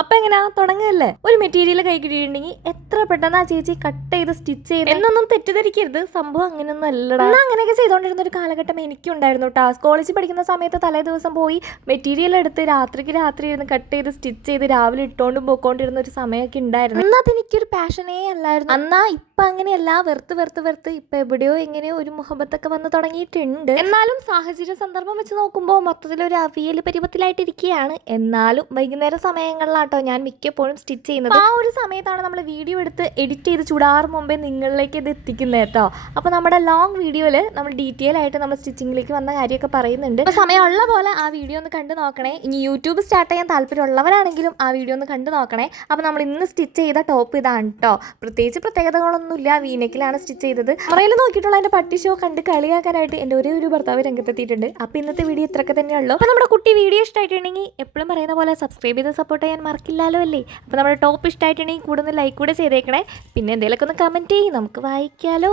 അപ്പൊ എങ്ങനെയാ തുടങ്ങല്ലേ? ഒരു മെറ്റീരിയൽ കൈ കിട്ടിയിട്ടുണ്ടെങ്കിൽ എത്ര പെട്ടെന്ന് ആ ചേച്ചി കട്ട് ചെയ്ത് സ്റ്റിച്ച് ചെയ്ത് എന്നൊന്നും തെറ്റിദ്ധരിക്കരുത്. സംഭവം അങ്ങനെയൊന്നും അല്ലടാ. അങ്ങനെയൊക്കെ ചെയ്തോണ്ടിരുന്ന ഒരു കാലഘട്ടം എനിക്കും ഉണ്ടായിരുന്നു കേട്ടോ. കോളേജിൽ പഠിക്കുന്ന സമയത്ത് തലേ ദിവസം പോയി മെറ്റീരിയൽ എടുത്ത് രാത്രി ഇരുന്ന് കട്ട് ചെയ്ത് സ്റ്റിച്ച് ചെയ്ത് രാവിലെ ഇട്ടോണ്ടും പോയിക്കൊണ്ടിരുന്ന ഒരു സമയമൊക്കെ ഉണ്ടായിരുന്നു. എന്നാൽ അതെനിക്കൊരു പാഷനേ അല്ലായിരുന്നു. എന്നാ ഇപ്പൊ അങ്ങനെയല്ല, വെറുത്ത് ഇപ്പൊ എവിടെയോ എങ്ങനെയോ ഒരു മുഹബത്തൊക്കെ വന്ന് തുടങ്ങിയിട്ടുണ്ട്. എന്നാലും സാഹചര്യ സന്ദർഭം വെച്ച് നോക്കുമ്പോൾ മൊത്തത്തിലൊരു അവിയൽ പരുവത്തിലായിട്ടിരിക്കുകയാണ്. എന്നാലും വൈകുന്നേര സമയങ്ങളിലാട്ടോ ഞാൻ മിക്കപ്പോഴും സ്റ്റിച്ച് ചെയ്യുന്നത്. ആ ഒരു സമയത്താണ് നമ്മൾ വീഡിയോ എടുത്ത് എഡിറ്റ് ചെയ്ത് ചൂടാറ് മുമ്പേ നിങ്ങളിലേക്ക് ഇത് എത്തിക്കുന്നത് കേട്ടോ. അപ്പോൾ നമ്മുടെ ലോങ് വീഡിയോയിൽ നമ്മൾ ഡീറ്റെയിൽ ആയിട്ട് നമ്മൾ സ്റ്റിച്ചിങ്ങിലേക്ക് വന്ന കാര്യമൊക്കെ പറയുന്നുണ്ട്. അപ്പോൾ സമയമുള്ള പോലെ ആ വീഡിയോ ഒന്ന് കണ്ടു നോക്കണേ. ഇനി യൂട്യൂബ് സ്റ്റാർട്ട് ചെയ്യാൻ താല്പര്യമുള്ളവരാണെങ്കിലും ആ വീഡിയോ ഒന്ന് കണ്ടു നോക്കണേ. അപ്പോൾ നമ്മൾ ഇന്ന് സ്റ്റിച്ച് ചെയ്ത ടോപ്പ് ഇതാണ് കേട്ടോ. പ്രത്യേകിച്ച് പ്രത്യേകതകളൊന്നുമില്ല. വീനെക്കിലാണ് സ്റ്റിച്ച് ചെയ്തത്. മറയിൽ നോക്കിയിട്ടുള്ള എൻ്റെ പട്ടി ഷോ കണ്ട് കളിയാക്കാനായിട്ട് എൻ്റെ ഒരേ ഒരു ഭർത്താവ് രംഗത്തെത്തിയിട്ടുണ്ട്. അപ്പോൾ ഇന്നത്തെ വീഡിയോ ഇത്രയൊക്കെ തന്നെയുള്ളൂ. അപ്പോൾ നമ്മുടെ കുട്ടി വീഡിയോ ഇഷ്ടമായിട്ടുണ്ടെങ്കിൽ എപ്പോഴും പറയുന്ന പോലെ സബ്സ്ക്രൈബ് ചെയ്ത് സപ്പോർട്ട് ചെയ്യാൻ മറക്കില്ലല്ലോ അല്ലേ. അപ്പോൾ നമ്മുടെ ടോപ്പ് ഇഷ്ടമായിട്ടുണ്ടെങ്കിൽ കൂടുതൽ ലൈക്ക് കൂടെ ചെയ്തേക്കണേ. പിന്നെ എന്തെങ്കിലുമൊക്കെ ഒന്ന് കമൻറ്റ് ചെയ്യും, നമുക്ക് വായിക്കാലോ.